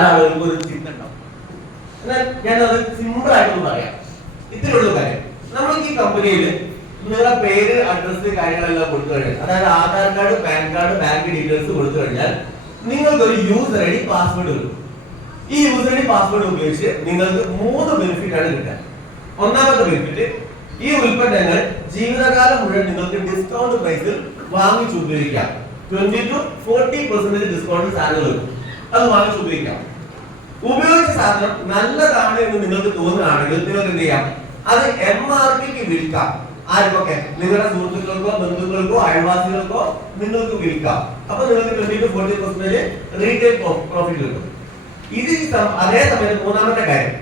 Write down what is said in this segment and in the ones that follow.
ആളുകൾക്ക് ഒരു ചിന്ത ഉണ്ടാവും. എന്നാൽ ഞാനത് സിമ്പിൾ ആയിട്ടൊന്ന് പറയാം. ഇത്രയുള്ള കാര്യം, നമ്മൾ ഈ കമ്പനിയിൽ നിങ്ങളുടെ പേര്, അഡ്രസ്, കാര്യങ്ങളെല്ലാം കൊടുത്തു കഴിഞ്ഞാൽ, അതായത് Aadhaar card, pan card, bank details കൊടുത്തു കഴിഞ്ഞാൽ നിങ്ങൾക്ക് ഒരു യൂസർ ഐ ഡി പാസ്വേഡ് കിട്ടും. ഈ യൂസർ ഐ ഡി പാസ്വേഡ് ഉപയോഗിച്ച് നിങ്ങൾക്ക് 3 ബെനിഫിറ്റ് ആണ് കിട്ടുക. ഒന്നാമത്തെ ബെനിഫിറ്റ്, ഈ ഉൽപ്പന്നങ്ങൾ ജീവിതകാലം മുഴുവൻ നിങ്ങൾക്ക് ഡിസ്കൗണ്ട് പ്രൈസിൽ വാങ്ങിച്ചു ഉപയോഗിക്കാം. 20 to 40% ഡിസ്കൗണ്ട് സാധനങ്ങൾ കിട്ടും. അത് വാങ്ങിച്ചു ഉപയോഗിക്കാം. ഉപയോഗിച്ച സാധനം നല്ലതാണ് എന്ന് നിങ്ങൾക്ക് തോന്നുകയാണെങ്കിൽ നിങ്ങൾക്ക് എന്ത് ചെയ്യാം, അത് MRPക്ക് വിൽക്കാം. ആർക്കൊക്കെ? നിങ്ങളുടെ സുഹൃത്തുക്കൾക്കോ ബന്ധുക്കൾക്കോ അയൽവാസികൾക്കോ നിങ്ങൾക്ക് വിൽക്കാം. അപ്പൊ നിങ്ങൾക്ക് 20 to 40% റീറ്റെയിൽ പ്രോഫിറ്റ് കിട്ടും. ഇത് അതേ സമയത്ത് മൂന്നാമത്തെ കാര്യം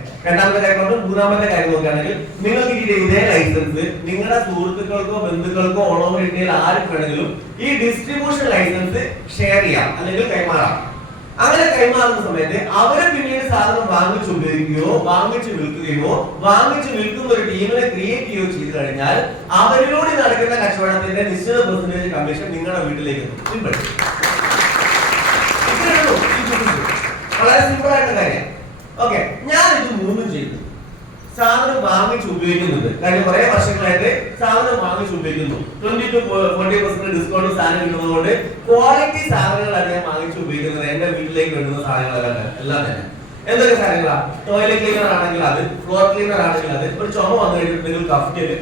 നോക്കുകയാണെങ്കിൽ നിങ്ങൾക്ക് ഇതേ ലൈസൻസ് നിങ്ങളുടെ സുഹൃത്തുക്കൾക്കോ ബന്ധുക്കൾക്കോ ഓൾ ഓവർ ഇന്ത്യയിൽ ആർക്ക് വേണമെങ്കിലും ഈ ഡിസ്ട്രിബ്യൂഷൻ ലൈസൻസ് ഷെയർ ചെയ്യാം അല്ലെങ്കിൽ കൈമാറാം. അങ്ങനെ കൈമാറുന്ന സമയത്ത് അവരെ പിന്നീട് സാധനം വാങ്ങിച്ചു ഉപയോഗിക്കുകയോ വാങ്ങിച്ചു വിൽക്കുകയോ വാങ്ങിച്ചു വിൽക്കുന്ന ഒരു ടീമിനെ ക്രിയേറ്റ് ചെയ്യുകയോ ചെയ്തു കഴിഞ്ഞാൽ അവരിലൂടെ നടക്കുന്ന കച്ചവടത്തിന്റെ നിശ്ചിത പെർസെന്റേജ് കമ്മീഷൻ നിങ്ങളുടെ വീട്ടിലേക്ക് എത്തും. സിമ്പിൾ. വളരെ സിമ്പിൾ ആയിട്ടുള്ള കാര്യം. ഓക്കെ, ഞാൻ ഇത് മൂന്നും ചെയ്തു. സാധനം വാങ്ങിച്ച് ഉപയോഗിക്കുന്നുണ്ട്. കഴിഞ്ഞ കുറെ വർഷങ്ങളായിട്ട് സാധനം വാങ്ങിച്ച് ഉപയോഗിക്കുന്നു. 20 to 40% ഡിസ്കൗണ്ട് സാധനം കിട്ടുന്നതുകൊണ്ട് ക്വാളിറ്റി സാധനങ്ങളാണ് ഞാൻ വാങ്ങിച്ച് ഉപയോഗിക്കുന്നത്. എന്റെ വീട്ടിലേക്ക് വരുന്ന സാധനങ്ങളെല്ലാം എല്ലാം തന്നെ എന്തൊക്കെ സാധനങ്ങളാ? ടോയ്ലറ്റ് ക്ലീനർ ആണെങ്കിൽ അത്, ഫ്ലോർ ക്ലീനർ ആണെങ്കിൽ അത്, ഒരു ചുമ വന്നു കഴിഞ്ഞിട്ടുണ്ടെങ്കിൽ കഫ്റ്റല്,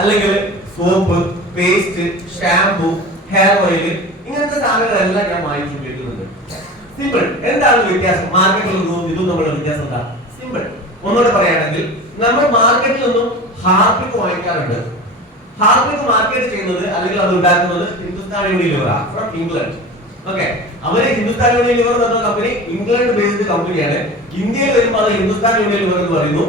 അല്ലെങ്കിൽ soap, paste, shampoo, hair oil, ഇങ്ങനത്തെ സാധനങ്ങളെല്ലാം ഞാൻ വാങ്ങിച്ച് ഉപയോഗിക്കുന്നുണ്ട്. സിമ്പിൾ. എന്താണ് വ്യത്യാസം? മാർക്കറ്റിൽ നിന്നും ഇതും നമ്മുടെ വ്യത്യാസം എന്താ? സിമ്പിൾ. ഒന്നുകൂടെ പറയുകയാണെങ്കിൽ, നമ്മൾ മാർക്കറ്റിൽ നിന്നും ഹാർപിക് വാങ്ങിക്കാറുണ്ട്. ഹാർപിക് മാർക്കറ്റ് ചെയ്യുന്നത് അല്ലെങ്കിൽ അത് ഉണ്ടാക്കുന്നത് Hindustan Unilever from England. Okay, അവര് ഹിന്ദുസ്ഥാൻ യൂണിലിവർ എന്ന കമ്പനി ഇംഗ്ലണ്ട് ബേസ്ഡ് കമ്പനിയാണ്. ഇന്ത്യയിൽ വരുമ്പോൾ അത് ഹിന്ദുസ്ഥാൻ യൂണിലിവർ എന്ന് പറയുന്നു.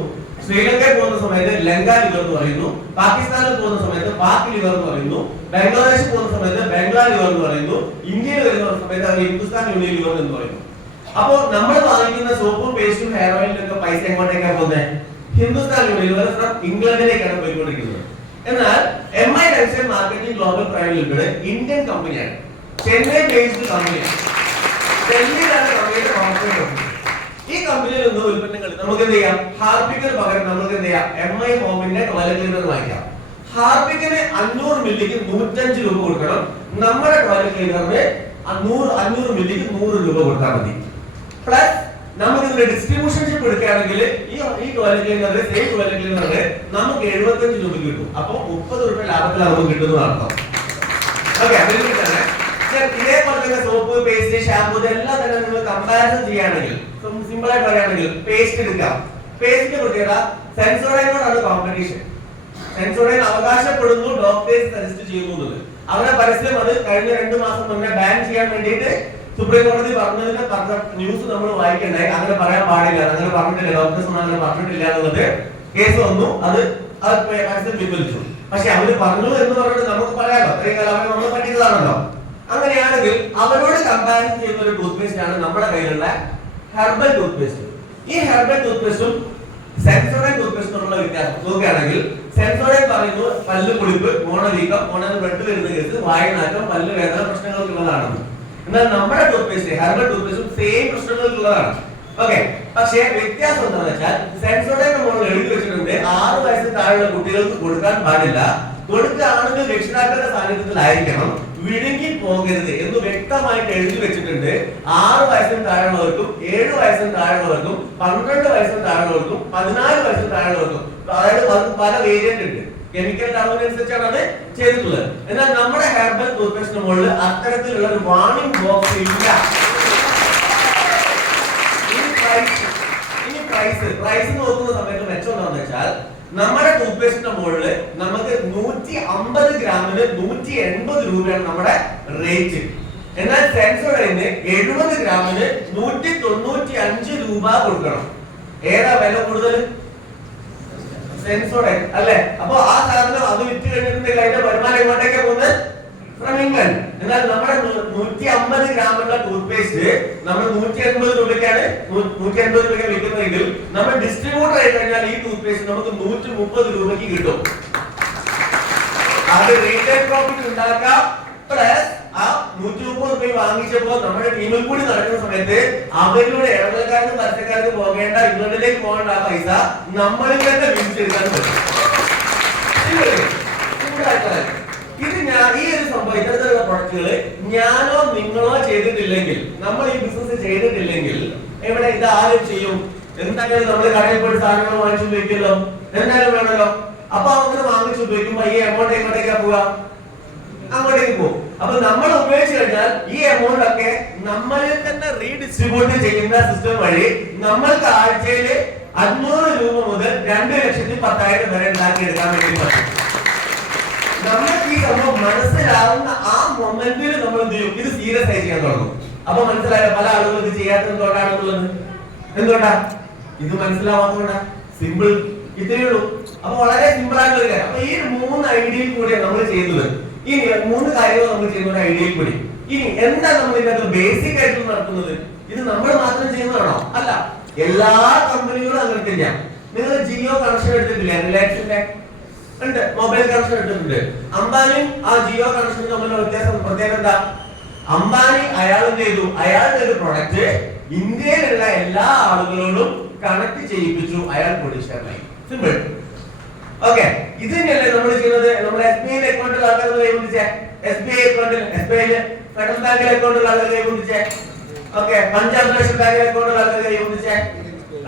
ശ്രീലങ്കയിൽ പോകുന്ന സമയത്ത് ലങ്ക ലിവർ എന്ന് പറയുന്നു. പാകിസ്ഥാനിൽ പോകുന്ന സമയത്ത് പാക് ലിവർ എന്ന് പറയുന്നു. ബംഗ്ലാദേശിൽ പോകുന്ന സമയത്ത് ബംഗ്ലാ ലിവർ എന്ന് പറയുന്നു. ഇന്ത്യയിൽ വരുന്ന സമയത്ത് അത് ഹിന്ദുസ്ഥാൻ യൂണിലിവർ എന്ന് പറയുന്നു. അപ്പോ നമ്മൾ വാങ്ങിക്കുന്ന സോപ്പും പേസ്റ്റും ഹെയർ ഓയിലും ഒക്കെ പൈസ എങ്ങോട്ടേക്കാണ് പോകുന്നത്? ഹിന്ദുസ്ഥാൻ യൂണിലിവർ ഫ്രം ഇംഗ്ലണ്ടിലേക്കാണ് പോയിക്കൊണ്ടിരിക്കുന്നത്. എന്നാൽ MI textile marketing global private limited Indian കമ്പനിയാണ്. ചെന്നൈ ബേസ്ഡ് കമ്പനിയാണ്. ഡൽഹിയിലാണ് കമ്പനിയുടെ കോർപ്പറേറ്റ് ഓഫീസ്. ഈ കമ്പനിയിൽ നിന്ന് ഉൽപ്പന്നങ്ങൾ നമുക്ക് എന്ത് ചെയ്യാം? ഹാർപിക്കിന് പകരം നമുക്ക് എന്ത് ചെയ്യാം? MI ഹോമിന്റെ ടോയ്ലറ്റ് ക്ലീനർ വാങ്ങിക്കാം. ഹാർപിക്കിന് 500 മില്ലിക്ക് 105 രൂപ കൊടുക്കണം. നമ്മുടെ ടോയ്ലറ്റ് ക്ലീനറിന് 500 മില്ലിക്ക് 100 രൂപ കൊടുത്താൽ മതി. പ്ലസ് നമുക്ക് ഇതിന്റെ ഡിസ്ട്രിബ്യൂഷൻഷിപ്പ് എടുക്കുകയാണെങ്കിൽ ഈ ടോയ്ലറ്റ് ക്ലീനർ, സെയിം ടോയ്ലറ്റ് ക്ലീനറിന് നമുക്ക് 75 രൂപ കിട്ടും. അപ്പൊ 30 രൂപ ലാഭത്തിൽ നമുക്ക് കിട്ടുന്നതാണ് അർത്ഥം. ഓക്കെ, ഇതേപോലെ തന്നെ സോപ്പ്, പേസ്റ്റ്, ഷാമ്പൂ ഇതെല്ലാം തന്നെ നിങ്ങൾ കമ്പാരിസൺ ചെയ്യുകയാണെങ്കിൽ, സിമ്പിൾ ആയിട്ട് പറയുകയാണെങ്കിൽ പേസ്റ്റ് എടുക്കാം. പേസ്റ്റിന്റെ പ്രത്യേകത സെൻസോഡൈനോടാണ് കോമ്പറ്റീഷൻ. സെൻസോഡൈൻ അവകാശപ്പെടുന്നു, ഡോക്ടേഴ്സ് സജസ്റ്റ് ചെയ്യുന്നു. അവരുടെ പരസ്യം അത് കഴിഞ്ഞ 2 മാസം മുന്നേ ബാൻ ചെയ്യാൻ വേണ്ടിയിട്ട് സുപ്രീം കോടതി പറഞ്ഞതിന്റെ ന്യൂസ് നമ്മൾ വായിക്കണ്ടായി. അങ്ങനെ പറയാൻ പാടില്ല, അങ്ങനെ പറഞ്ഞിട്ടില്ല, ഡോക്ടേഴ്സ് ഒന്നും അങ്ങനെ പറഞ്ഞിട്ടില്ല എന്നുള്ളത് കേസ് വന്നു. അത് പരസ്യം പിൻവലിച്ചു. പക്ഷെ അവര് പറഞ്ഞു എന്ന് പറഞ്ഞിട്ട് നമുക്ക് പറയാലോ, അത്രയും കാലം അവരെ നമ്മൾ പറ്റിയതാണല്ലോ. അങ്ങനെയാണെങ്കിൽ അവരോട് കമ്പാരിസൺ ചെയ്യുന്ന ഒരു ടൂത്ത് പേസ്റ്റ് ആണ് നമ്മുടെ കയ്യിലുള്ള ഹെർബൽ ടൂത്ത് പേസ്റ്റ്. ഈ ഹെർബൽ ടൂത്ത് പേസ്റ്റും സെൻസോഡൈൻ ടൂത്ത് പേസ്റ്റും തമ്മിലുള്ള വ്യത്യാസം നോക്കുകയാണെങ്കിൽ, സെൻസോഡൈൻ പറയുന്നു പല്ല് പൊളിപ്പ്, മോണവീക്കം, മോണന് ബ്ലഡ് വരുന്ന കേസ്, വായുനാറ്റം, പല്ല് വേദന പ്രശ്നങ്ങൾക്കുള്ളതാണെന്ന്. എന്നാൽ നമ്മുടെ ടൂത്ത് പേസ്റ്റ്, ഹെർബൽ ടൂത്ത് പേസ്റ്റും സെയിം പ്രശ്നങ്ങൾക്കുള്ളതാണ്. ഓക്കെ, പക്ഷേ വ്യത്യാസം എന്താണെന്ന് വെച്ചാൽ സെൻസോഡൈൻ നമ്മൾ എഴുതി വെച്ചിട്ടുണ്ട് 6 വയസ്സിന് താഴെയുള്ള കുട്ടികൾക്ക് കൊടുക്കാൻ പാടില്ല. കൊടുക്കുകയാണെങ്കിൽ രക്ഷിതാക്കളുടെ സാന്നിധ്യത്തിലായിരിക്കണം, വിഴുങ്ങി പോകരുത് എന്ന് വ്യക്തമായിട്ട് എഴുതി വെച്ചിട്ടുണ്ട്. 6 വയസ്സിന് താഴെയുള്ളവർക്കും 7 വയസ്സിന് താഴെയുള്ളവർക്കും 12 വയസ്സിന് താഴെയുള്ളവർക്കും 14 വയസ്സിന് താഴെയുള്ളവർക്കും, അതായത് പല വേരിയന്റ് ഉണ്ട്. കെമിക്കൽ അളവിനനുസരിച്ചാണ് അത് ചെയ്തിട്ടുള്ളത്. എന്നാൽ നമ്മുടെ ഹെർബൽ ടൂത്ത് പേസ്റ്റിന് മുകളിൽ അത്തരത്തിലുള്ള ഒരു വാർണിംഗ് ബോക്സ് ഇല്ല. ഇനി പ്രൈസ് നോക്കുന്ന സമയത്ത് മെച്ചം എന്താണെന്ന് വെച്ചാൽ, നമ്മുടെ ടൂത്ത് പേസ്റ്റിന്റെ മുകളിൽ നമുക്ക് 150 ഗ്രാമിന് 180 രൂപയാണ് നമ്മുടെ റേറ്റ്. എന്നാൽ സെൻസോഡൈന് 70 ഗ്രാമിന് 195 രൂപ കൊടുക്കണം. ഏതാ വില കൂടുതൽ? സെൻസോഡൈൻ അല്ലെ? അപ്പൊ ആ സാധനം അത് വിറ്റ് കഴിഞ്ഞിട്ടുണ്ടെങ്കിൽ അതിന്റെ വരുമാനം എങ്ങോട്ടേക്കാ പോകുന്നത്? From England. എന്നാൽ നമ്മുടെ 150 ഗ്രാമുള്ള ടൂത്ത് പേസ്റ്റ് നമ്മൾ 180 രൂപയ്ക്കാണ് വിൽക്കുന്നതെങ്കിൽ നമ്മൾ ഡിസ്ട്രിബ്യൂട്ടർ ആയി കഴിഞ്ഞാൽ ഈ ടൂത്ത് പേസ്റ്റ് നമുക്ക് 130 രൂപയ്ക്ക് കിട്ടും. അത് റീറ്റെയിൽ പ്രോഫിറ്റ് ഉണ്ടാക്കാം. പ്ലസ് ആ 130 രൂപ വാങ്ങിച്ചപ്പോ നമ്മുടെ ടീമിൽ കൂടി നടക്കുന്ന സമയത്ത് അവരുടെ ഇടനിലക്കാർക്കും പരസ്യക്കാർക്കും പോകേണ്ട ഇംഗ്ലണ്ടിലേക്ക് പോകേണ്ട ആ പൈസ നമ്മളിൽ തന്നെ വീഴ്ചയെടുക്കാൻ പറ്റും. ഇത് ഞാൻ ഈ ഒരു സംഭവം ഇത്തരത്തിലുള്ള പ്രൊഡക്റ്റുകള് ഞാനോ നിങ്ങളോ ചെയ്തിട്ടില്ലെങ്കിൽ, നമ്മൾ ഈ ബിസിനസ് ചെയ്തിട്ടില്ലെങ്കിൽ ഇവിടെ ഇത് ആരും ചെയ്യും? എന്തായാലും നമ്മൾ കടയിൽ പോയി സാധനങ്ങൾ വാങ്ങിച്ചു ഉപയോഗിക്കല്ലോ, എന്തായാലും വേണമല്ലോ. അപ്പൊ അങ്ങനെ വാങ്ങിച്ചു ഉപയോഗിക്കുമ്പോ ഈ എമൗണ്ട് എങ്ങോട്ടേക്കാ പോവാ? അങ്ങോട്ടേക്ക് പോകും. അപ്പൊ നമ്മൾ ഉപയോഗിച്ചു കഴിഞ്ഞാൽ ഈ എമൗണ്ട് ഒക്കെ നമ്മളിൽ തന്നെ റീഡിസ്ട്രിബ്യൂട്ട് ചെയ്യുന്ന സിസ്റ്റം വഴി നമ്മൾക്ക് ആഴ്ചയിൽ 500 രൂപ മുതൽ 2,10,000 വരെ ഉണ്ടാക്കിയെടുക്കാൻ വേണ്ടി പറ്റും. നമ്മൾക്ക് ഈ സംഭവം മനസ്സിലാവുന്ന ആ മൊമെന്റിൽ നമ്മൾ എന്ത് ചെയ്യും? ഇത് സീരിയസ് ആയി ചെയ്യാൻ തുടങ്ങും. അപ്പൊ മനസ്സിലായ പല ആളുകളും ഇത് ചെയ്യാത്തത് എന്തുകൊണ്ടാണെന്നുള്ളത്? എന്തുകൊണ്ടാ? ഇത് മനസ്സിലാവാത്തതുകൊണ്ടാ. സിമ്പിൾ, ഇത്രയേ ഉള്ളൂ. അപ്പൊ വളരെ സിമ്പിൾ ആയിട്ടുള്ള കാര്യം. അപ്പൊ ഈ 3 ഐഡിയയിൽ കൂടിയാണ് നമ്മൾ ചെയ്യുന്നത്. ഇനി 3 കാര്യങ്ങൾ നമ്മൾ ചെയ്യുന്ന ഒരു ഐഡിയയിൽ കൂടി. ഇനി എന്താ നമ്മൾ ഇതിനകത്ത് ബേസിക് ആയിട്ട് നടത്തുന്നത്? ഇത് നമ്മൾ മാത്രം ചെയ്യുന്നതാണോ? അല്ല, എല്ലാ കമ്പനികളും അങ്ങനെ തന്നെയാണ്. നിങ്ങൾ ജിയോ കണക്ഷൻ എടുത്തിട്ടില്ല? റിലയൻസിന്റെ ഉണ്ട്, മൊബൈൽ കണക്ഷൻ എടുത്തിട്ടുണ്ട്. അംബാനിയും ആ ജിയോ കണക്ഷനും തമ്മിലുള്ള വ്യത്യാസം പ്രത്യേകത എന്താ? അംബാനി അയാൾ എന്ത് ചെയ്തു? അയാളുടെ ഒരു പ്രൊഡക്റ്റ് ഇന്ത്യയിലുള്ള എല്ലാ ആളുകളോടും കണക്ട് ചെയ്യിപ്പിച്ചു. അയാൾ കോടീശ്വരനായി. സിമ്പിൾ. ഓക്കെ, ഇത് തന്നെയല്ലേ നമ്മൾ ചെയ്യുന്നത്? നമ്മുടെ SBI അക്കൗണ്ടിൽ ആൾക്കാർ കൈവന്നിച്ചേ, SBI അക്കൗണ്ടിൽ, SBI ഫെഡറൽ ബാങ്കിലെ അക്കൗണ്ടിൽ ആൾക്കാർ കൈവന്നിച്ചേ, ഓക്കെ, പഞ്ചാബ് നാഷണൽ ബാങ്കിലെ അക്കൗണ്ടിൽ ആൾക്കാർ കൈവന്നിച്ചേ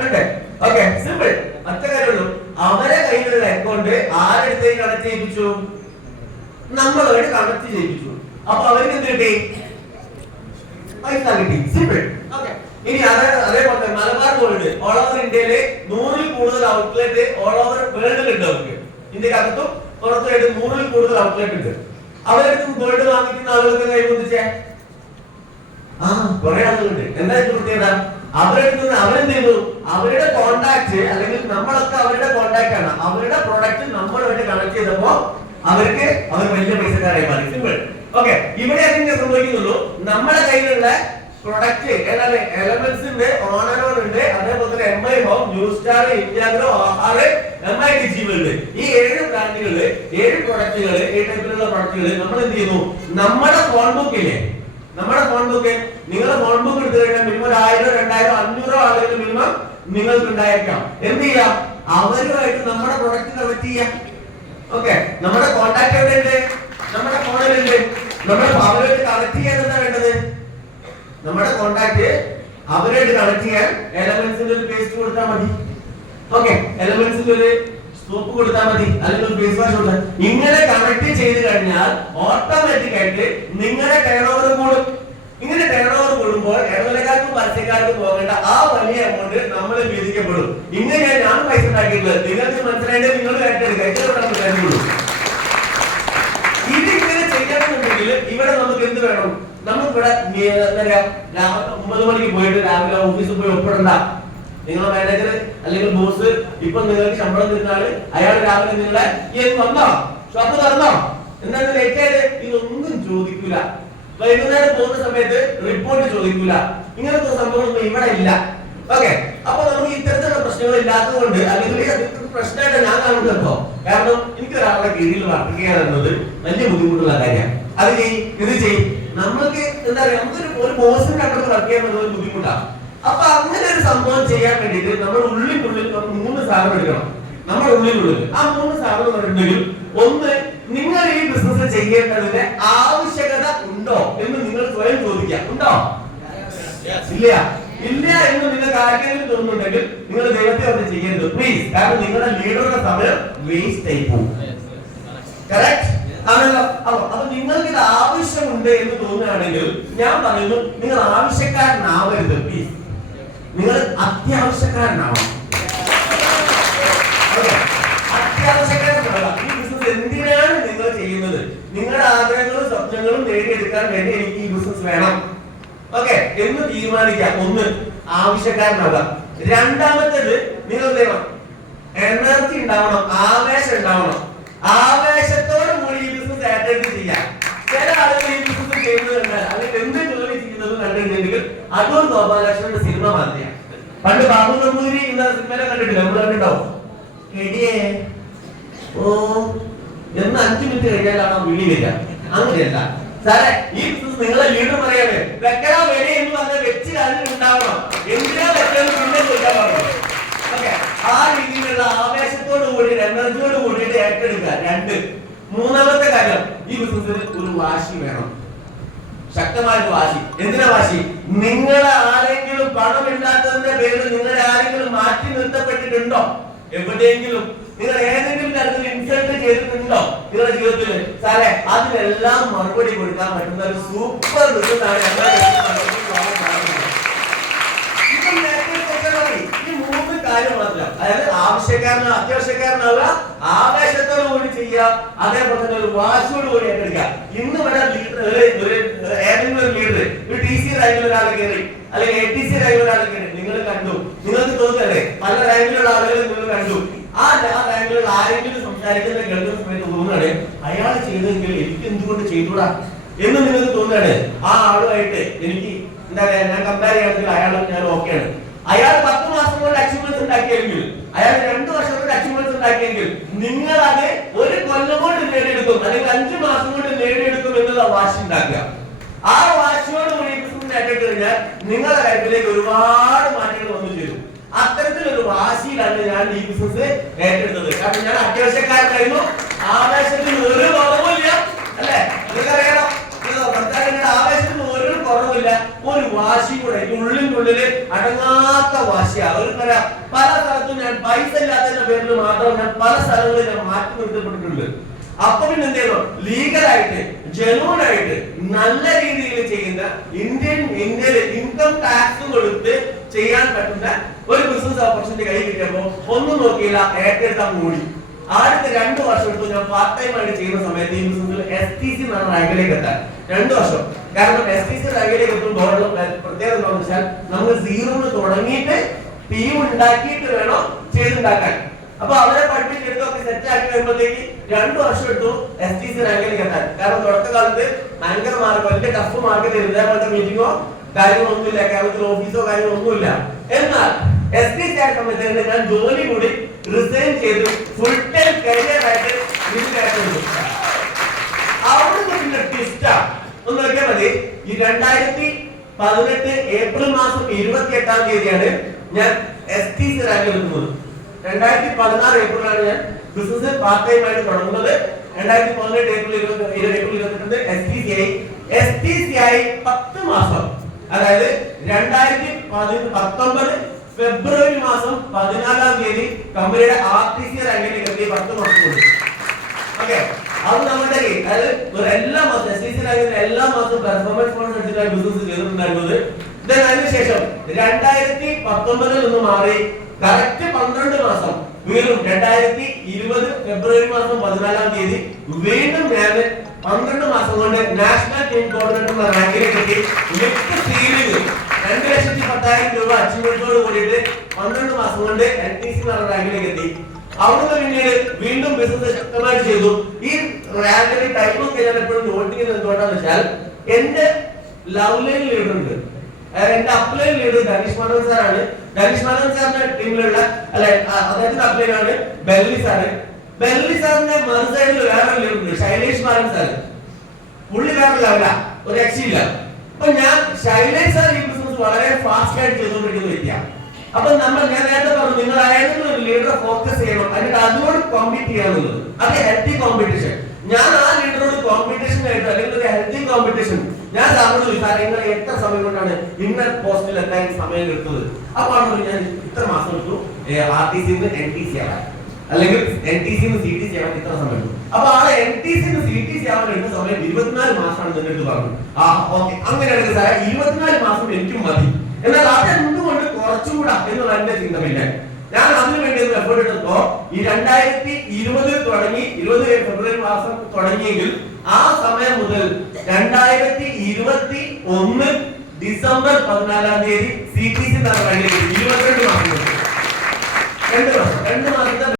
ഉണ്ട്. Okay, simple. ഒറ്റ കാര്യമുള്ളൂ. അവരെ കയ്യിലുള്ള അക്കൗണ്ട് ആരെടുത്തേക്ക് കണക്ട് ചെയ്യിപ്പിച്ചു? നമ്മളുമായിട്ട് കണക്ട് ചെയ്യിപ്പിച്ചു. അപ്പൊ അവർക്ക് എന്ത് കിട്ടി? പൈസ കിട്ടി. സിമ്പിൾ. ഓക്കെ, ഇനി അതേപോലെ മലബാർ ഗോൾഡ് ഓൾ ഓവർ ഇന്ത്യയിലെ 100-ൽ കൂടുതൽ ഔട്ട്ലെറ്റ് ഓൾ ഓവർ വേൾഡിൽ ഉണ്ട്. അവർക്ക് ഇന്ത്യക്കകത്തും പുറത്തുമായിട്ട് 100-ൽ കൂടുതൽ ഔട്ട്ലെറ്റ് ഉണ്ട്. അവരടുത്ത് ഗോൾഡ് വാങ്ങിക്കുന്ന ആളുകൾക്ക് കൈവന്നിച്ചേ കുറെ ആളുകളുണ്ട്. എന്താ പ്രത്യേകത? അവരെടുത്ത് അവരെന്ത് ചെയ്തു? അവരുടെ കോണ്ടാക്ട്, അല്ലെങ്കിൽ നമ്മളൊക്കെ അവരുടെ കോണ്ടാക്ട് ആണ്. അവരുടെ പ്രൊഡക്റ്റ് നമ്മളുമായിട്ട് കണക്ട് ചെയ്തപ്പോ അവർ വലിയ പൈസക്കാരായി മാറി. സിമ്പിൾ. ഓക്കെ, ഇവിടെ അതിന്റെ സംഭവിക്കുന്നുള്ളൂ. നമ്മുടെ കയ്യിലുള്ള പ്രൊഡക്റ്റ് ഏതാണ്? എലമെന്റ്സിന്റെ ഓണറോൺ ഉണ്ട്, അതേപോലെ തന്നെ MI home, new star, Indiagro, Aahar, MIDG world. ഈ 7 ബ്രാൻഡുകള്, 7 പ്രൊഡക്റ്റുകള്, ഈ ടൈപ്പിലുള്ള പ്രൊഡക്റ്റുകള് നമ്മൾ എന്ത് ചെയ്യുന്നു? നമ്മുടെ ഫോൺ ബുക്കില്ലേ, നമ്മുടെ ഫോൺ ബുക്ക്, നിങ്ങളുടെ ഫോൺ ബുക്ക് എടുത്തു കഴിഞ്ഞാൽ മിനിമം 1000, 2000, 500 ആളുകൾ മിനിമം നിങ്ങൾക്ക് ഉണ്ടായിരിക്കാം. എന്ത് ചെയ്യാം? അവരുമായിട്ട് നമ്മുടെ പ്രൊഡക്റ്റ് കണക്ട് ചെയ്യാം. ഓക്കെ, നമ്മുടെ കോണ്ടാക്ട് എവിടെയുണ്ട്? നമ്മുടെ ഫോണിലുണ്ട്. നമ്മൾ അവരുമായിട്ട് കണക്ട് ചെയ്യാൻ എന്താ വേണ്ടത്? നമ്മുടെ കോണ്ടാക്ട് അവരായിട്ട് കണക്ട് ചെയ്യാൻ എലമെന്റ്സിന്റെ ഒരു പേസ്റ്റ് കൊടുത്താൽ മതി. ഓക്കെ, എലമെന്റ്സിന്റെ ഒരു സോപ്പ് കൊടുത്താൽ മതി, അല്ലെങ്കിൽ ഒരു ഫേസ് വാഷ് കൊടുത്താൽ. ഇങ്ങനെ കണക്ട് ചെയ്ത് കഴിഞ്ഞാൽ ഓട്ടോമാറ്റിക് ആയിട്ട് നിങ്ങളുടെ ടേൺ ഓവർ കൂടും. ഇങ്ങനെ ടേൺ ഓവർ കൂടുമ്പോൾ ഇടനിലക്കാർക്കും പരസ്യക്കാർക്കും പോകേണ്ട ആ വലിയ എമൗണ്ട് നമ്മൾ വീതിക്കപ്പെടും. ഇങ്ങനെയാണ് ഞാൻ പൈസ ഉണ്ടാക്കിയിട്ടുള്ളത്. നിങ്ങൾക്ക് മനസ്സിലായിട്ട് നിങ്ങൾ കയറ്റെടുക്കും. ഇതിങ്ങനെ ചെയ്യണമെന്നുണ്ടെങ്കിൽ ഇവിടെ നമുക്ക് എന്ത് വേണം? നമുക്കിവിടെ എന്താ പറയാ, 9 മണിക്ക് പോയിട്ട് രാവിലെ ഓഫീസിൽ പോയി ഒപ്പിടണ്ട. നിങ്ങളുടെ മാനേജർ അല്ലെങ്കിൽ ബോസ് ഇപ്പൊ നിങ്ങൾക്ക് ശമ്പളം തരുന്നാല് അയാൾ രാവിലെ നിങ്ങളെ വന്നോ, ഷോപ്പ് തുറന്നോ, എന്താണ് ലേറ്റ് ആയത്, ഇതൊന്നും ചോദിക്കൂല. വൈകുന്നേരം പോകുന്ന സമയത്ത് റിപ്പോർട്ട് ചോദിക്കൂല. ഇങ്ങനത്തെ സംഭവങ്ങളൊന്നും ഇവിടെ ഇല്ല. ഓക്കെ, അപ്പൊ നമുക്ക് ഇത്തരത്തിലുള്ള പ്രശ്നങ്ങൾ ഇല്ലാത്തത് കൊണ്ട്, അല്ലെങ്കിൽ പ്രശ്നമായിട്ട് ഞാൻ കാണുന്നപ്പോ, കാരണം എനിക്ക് ഒരാളുടെ കീഴിൽ വർക്കുക എന്നത് വലിയ ബുദ്ധിമുട്ടുള്ള കാര്യമാണ്. അത് ചെയ്യും, ഇത് ചെയ്യും. നമ്മൾക്ക് എന്താ പറയാ, നമുക്കൊരു ബോസിന്റെ അടുത്ത് വർക്ക് ചെയ്യാൻ ഒരു ബുദ്ധിമുട്ടാണ്. അപ്പൊ അങ്ങനെ ഒരു സംഭവം ചെയ്യാൻ വേണ്ടിയിട്ട് നമ്മൾ ഉള്ളിനുള്ളിൽ 3 സാധനം എടുക്കണം. നമ്മുടെ ഉള്ളിനുള്ളിൽ ആ 3 സാധനം ഉണ്ടെങ്കിൽ, ഒന്ന്, നിങ്ങൾ ഈ ബിസിനസ് ചെയ്യേണ്ടതിന്റെ ആവശ്യകത ഉണ്ടോ എന്ന് നിങ്ങൾ സ്വയം ചോദിക്കാം. ഉണ്ടോ? ഇല്ല ഇല്ല എന്ന് നിങ്ങൾക്ക് ആർക്കെങ്കിലും തോന്നുന്നുണ്ടെങ്കിൽ നിങ്ങൾ ദൈവത്തെ അവിടെ ചെയ്യരുത് പ്ലീസ്. കാരണം നിങ്ങളുടെ ലീഡറുടെ സമയം വേസ്റ്റ് ആയി പോകും. കറക്റ്റ് ആണല്ലോ? അപ്പൊ നിങ്ങൾക്ക് ഇത് ആവശ്യമുണ്ട് എന്ന് തോന്നുകയാണെങ്കിൽ ഞാൻ പറയുന്നു, നിങ്ങൾ ആവശ്യക്കാരനാവരുത് പ്ലീസ്. നിങ്ങൾ അത്യാവശ്യക്കാരനാവണം. അത്യാവശ്യക്കാരനാവുക. ഈ ബിസിനസ് എന്തിനാണ് നിങ്ങൾ ചെയ്യുന്നത്? നിങ്ങളുടെ ആഗ്രഹങ്ങളും സ്വപ്നങ്ങളും നേടിയെടുക്കാൻ വേണ്ടി എനിക്ക് ഈ ബിസിനസ് വേണം, ഓക്കെ എന്ന് തീരുമാനിക്കാം. ഒന്ന്, ആവശ്യക്കാരനാവുക. രണ്ടാമത്തേത്, നിങ്ങൾ എനർജി ഉണ്ടാവണം, ആവേശം ഉണ്ടാവണം. ആവേശത്തോടു കൂടി ഈ ബിസിനസ് ഏറ്റെടുത്ത് ചെയ്യാം. ചില ആളുകൾ ഈ ബിസിനസ് ചെയ്യുന്നത് കണ്ടാൽ, അല്ലെങ്കിൽ എന്ത് ജോലി ചെയ്യുന്നത് കണ്ടിട്ടുണ്ടെങ്കിൽ അതും ഗോപാലകൃഷ്ണന്റെ സിനിമ മാതിരിയാണ്. പണ്ട് ബാബു നമ്പൂതിരി എന്ന സിനിമയിലെ കണ്ടിട്ടില്ല? നമ്മൾ കണ്ടിട്ടുണ്ടാവും. എടിയേ ഓ എന്ന് 5 മിനിറ്റ് കഴിഞ്ഞാലാണ് വിളി വരിക. അങ്ങനെയല്ല, സാറേ ഈ ബിസിനസ് നിങ്ങളെ ലീഡർ പറയാണ് വെക്കണ വെടി എന്ന് പറഞ്ഞ വെച്ച് അതിൽ ഉണ്ടാവണം, എന്തിനാ വെക്കണം പിന്നെ ചോദിക്കാൻ പറഞ്ഞു. ഓക്കെ, ആ രീതിയിലുള്ള ആവേശത്തോട് കൂടി എനർജിയോട് കൂടിയിട്ട് ഏറ്റെടുക്കുക. രണ്ട്, മൂന്നാമത്തെ കാര്യം, ഈ ബിസിനസ്സിൽ ഒരു വാശി വേണം, ശക്തമായ വാശി. എന്തിനാ വാശി? നിങ്ങളെ ആരെങ്കിലും പണമില്ലാത്തതിന്റെ പേരിൽ നിങ്ങളെ ആരെങ്കിലും മാറ്റി നിർത്തപ്പെട്ടിട്ടുണ്ടോ? എവിടെയെങ്കിലും നിങ്ങൾ ഏതെങ്കിലും തരത്തിൽ ഇൻസൾട്ട് ചെയ്തിട്ടുണ്ടോ നിങ്ങളുടെ ജീവിതത്തിൽ? സാറേ അതിനെല്ലാം മറുപടി കൊടുക്കാൻ പറ്റുന്ന ഒരു സൂപ്പർ ബിസിനസ്സാണ് ഈ മൂന്ന് കാര്യം മാത്രം. അതായത് ആവശ്യക്കാരനാ അത്യാവശ്യക്കാരനാവുക, ആവേശത്തോടു കൂടി ചെയ്യുക, അതേപോലെ തന്നെ ഒരു വാശിയോട് കൂടി ഏറ്റെടുക്കുക. ഇന്ന് ഇവിടെ ഏതെങ്കിലും ഒരു ലീഡർ ഒരു TC റാങ്കിൽ ഒരാൾ കയറി അല്ലെങ്കിൽ ATC റാങ്കിൽ ഒരാൾ കയറി നിങ്ങൾ കണ്ടു, നിങ്ങൾക്ക് തോന്നുന്നല്ലേ പല റാങ്കിലുള്ള ആളുകൾ നിങ്ങൾ കണ്ടു. ആ റാങ്കിലുള്ള ആരെങ്കിലും സംസാരിക്കുന്ന കേൾക്കുന്ന സമയത്ത് തോന്നുകയാണ് അയാൾ ചെയ്തെങ്കിൽ എനിക്ക് എന്തുകൊണ്ട് ചെയ്തൂടാ എന്ന് നിങ്ങൾക്ക് തോന്നുകയാണ്. ആ ആളുമായിട്ട് എനിക്ക് എന്താ പറയാ, ഞാൻ കമ്പയർ ചെയ്യുകയാണെങ്കിൽ അയാളും ഞാൻ ഓക്കെയാണ്. അയാൾ 10 മാസം കൊണ്ട് അച്ചീവ്മെന്റ്സ് ഉണ്ടാക്കിയെങ്കിൽ, അയാൾ 2 വർഷം കൊണ്ട് അച്ചീവ്മെന്റ്സ് ഉണ്ടാക്കിയെങ്കിൽ നിങ്ങൾ അത് 1 കൊല്ലം കൊണ്ട് നേടിയെടുക്കും അല്ലെങ്കിൽ 5 മാസം കൊണ്ട് നേടിയെടുക്കും എന്നുള്ള വാശി ഉണ്ടാക്കുക. ആ വാശിയോട് കൂടി ഏറ്റെടുത്ത് കഴിഞ്ഞാൽ നിങ്ങളുടെ ലൈഫിലേക്ക് ഒരുപാട് മാറ്റങ്ങൾ വന്നു ചേരും. അത്തരത്തിലൊരു വാശിയിലാണ് ഞാൻ ഈ ബിസിനസ് ഏറ്റെടുത്തത്. കാരണം ഞാൻ അത്യാവശ്യക്കാരനായിരുന്നു, ആവേശത്തിന് ഒരു കുറവുമില്ല, അല്ലെ? നിങ്ങൾക്കറിയാലോ, ആവേശത്തിന് ഒരു കുറവില്ല, ഒരു വാശി കൂടെ ഉള്ളിനുള്ളില് അടങ്ങാത്ത വാശിയാണ്. ഒരു പറയാം, പല സ്ഥലത്തും ഞാൻ പൈസ ഇല്ലാത്തതിന്റെ പേരിൽ മാത്രം ഞാൻ പല സ്ഥലങ്ങളിൽ ഞാൻ മാറ്റി നിർത്തപ്പെട്ടിട്ടുണ്ട്. അപ്പൊ പിന്നെ എന്ത് ചെയ്യണം? ലീഗലായിട്ട് ജനുവനായിട്ട് നല്ല രീതിയിൽ ചെയ്യുന്ന ഇന്ത്യയിൽ ഇൻകം ടാക്സ് കൊടുത്ത് ചെയ്യാൻ പറ്റുന്ന ഒരു ബിസിനസ് ഓപ്പർച്യൂണിറ്റി കൈ കിട്ടിയപ്പോ ഒന്നും നോക്കിയില്ല, ഏറ്റെടുത്താൽ കൂടി. ആദ്യത്തെ 2 വർഷം എടുത്തു ഞാൻ പാർട്ട് ടൈം ആയിട്ട് ചെയ്യുന്ന സമയത്ത് ഈ ബിസിനസ്സിൽ STC എന്ന റാങ്കിലേക്ക് എത്താൻ 2 വർഷം. കാരണം STC റാങ്കിലേക്ക് എത്തുമ്പോൾ പ്രത്യേകത എന്താണെന്ന് വെച്ചാൽ നമ്മൾ 0 തുടങ്ങിയിട്ട് ടീം ഉണ്ടാക്കിയിട്ട് വേണം ചെയ്തുണ്ടാക്കാൻ. അപ്പൊ അവരെ പഠിപ്പിച്ചെടുത്തൊക്കെ സെറ്റ് ആക്കി വരുമ്പോഴത്തേക്ക് 2 വർഷം എടുത്തു STC റാങ്കിലേക്ക് എത്താൻ. കാരണം തുടക്കകാലത്ത് ഭയങ്കര മാർക്ക്, വലിയ ടഫ് മാർക്ക് തരും, ഇതേപോലത്തെ മീറ്റിങ്ങോ കാര്യങ്ങളൊന്നുമില്ല, കേരളത്തിൽ ഓഫീസോ കാര്യങ്ങളൊന്നുമില്ല. എന്നാൽ STC ആയ സമയത്ത് ഞാൻ ജോലി കൂടി റിസൈൻ ചെയ്ത് ഫുൾ ടൈം കരിയർ ആയിട്ട് അവിടുന്ന് പിന്നെ ട്വിസ്റ്റാ ഒന്ന് നോക്കിയാൽ മതി. ഈ 2018 ഏപ്രിൽ മാസം 28-ാം തീയതിയാണ് ഞാൻ STC റാങ്കിൽ എത്തുന്നത്. 2016 ഏപ്രിലാണ് ഞാൻ ബിസിനസ് പാർട്ട് ടൈം ആയിട്ട് തുടങ്ങുന്നത്. 2018 ഏപ്രിൽ 22 STC ആയി 10 മാസം, അതായത് 2019 ഫെബ്രുവരി മാസം 14-ാം തീയതി കമ്പനിയുടെ RTC റാങ്കിലേക്ക് എത്തി 10 മാസം കൊണ്ട്. ഓക്കെ, അത് നമ്മുടെ അതായത് എല്ലാ മാസം STC റാങ്കിന്റെ എല്ലാ മാസവും പെർഫോമൻസ് ബോണസ് അടിച്ചിട്ടാണ് ബിസിനസ് ചെയ്തിട്ടുണ്ടായിരുന്നത്. അതിനുശേഷം 2019 നിന്ന് മാറി കറക്റ്റ് 12 മാസം വീണ്ടും 2020 ഫെബ്രുവരി മാസം 14-ാം തീയതി വീണ്ടും ഞാൻ 12 മാസം കൊണ്ട് നാഷണൽ ടീം കോർഡിനേറ്റർ റാങ്കിലേക്ക് എത്തി. 2,10,000 രൂപ അച്ചീവ്മെന്റോട് കൂടിയിട്ട് 12 മാസം കൊണ്ട് LTC റാങ്കിലേക്ക് എത്തി. അവിടുന്ന് പിന്നീട് വീണ്ടും ബിസിനസ് ശക്തമായിട്ട് ചെയ്തു. ഈ റാങ്കിന്റെ ടൈമൊക്കെ ഞാൻ എപ്പോഴും നോട്ട് ചെയ്യുന്നത് എന്തുകൊണ്ടാന്ന് വെച്ചാൽ എന്റെ ലവ് ലൈൻ ലീഡർ ഉണ്ട്, എന്റെ അപ്ലൈൻ ലീഡർ ധനീഷ് മാധവൻ സാറാണ്. ധനീഷ് മാധവൻ സാറിന്റെ ടീമിലുള്ള അദ്ദേഹത്തിന്റെ അപ്ലൈനാണ് ബെല്ലി സാറ്. ബെല്ലി സാറിന്റെ മറുസൈഡിൽ വേറെ ലീഡർ ഉണ്ട്, ശൈലേഷ് ബാലൻ സാറ്. പുള്ളി വേറെ ലെവല, ഒരു രക്ഷയില്ല. അപ്പൊ ഞാൻ ശൈലേഷ് സാർ ഈ ബിസിനസ് വളരെ ഫാസ്റ്റ് ആയിട്ട് ചെയ്തുകൊണ്ടിരിക്കുന്ന വ്യക്തിയാണ്. അപ്പൊ ഞാൻ നേരത്തെ പറഞ്ഞു, നിങ്ങൾ ഏതെങ്കിലും ഒരു ലീഡറെ ഫോക്കസ് ചെയ്യണം, എന്നിട്ട് അതിനോട് കോമ്പീറ്റ് ചെയ്യാന്നുള്ളത്. അത് ഹെൽത്തി കോമ്പറ്റീഷൻ. ഞാൻ ആ ലീഡറോട് കോമ്പറ്റീഷൻ ആയിട്ട് അല്ലെങ്കിൽ ഒരു ഹെൽത്തി കോമ്പറ്റീഷൻ ഞാൻ സാറിനോട് ചോദിച്ചാൽ നിങ്ങൾ എത്ര സമയം കൊണ്ടാണ് ഇന്ന പോസ്റ്റിൽ എത്താൻ സമയം എടുത്തത്? അപ്പൊ ഞാൻ ഇത്ര മാസം എടുത്തു RTC NTC ആവാൻ, അല്ലെങ്കിൽ NTC CTC ആവാൻ ഇത്ര സമയം എടുത്തു. അപ്പൊ ആളെ NTC CTC ആവാൻ എടുത്ത സമയം 24 മാസമാണ് നിന്നിട്ട് പറഞ്ഞു. ആ ഓക്കെ, അങ്ങനെയാണെങ്കിൽ സാറേ 24 മാസം എനിക്കും മതി, എന്നാൽ അതെന്തുകൊണ്ട് കുറച്ചുകൂടാ എന്നുള്ള എന്റെ ചിന്ത. പിന്നെ ഞാൻ അതിനു വേണ്ടി എഫേർട്ട് എടുത്തപ്പോ ഈ 2020 തുടങ്ങി 20 ഫെബ്രുവരി മാസം തുടങ്ങിയെങ്കിൽ ആ സമയം മുതൽ 2021 ഡിസംബർ 14-ാം തീയതി CTC 22 മാസം 2 മാസത്തെ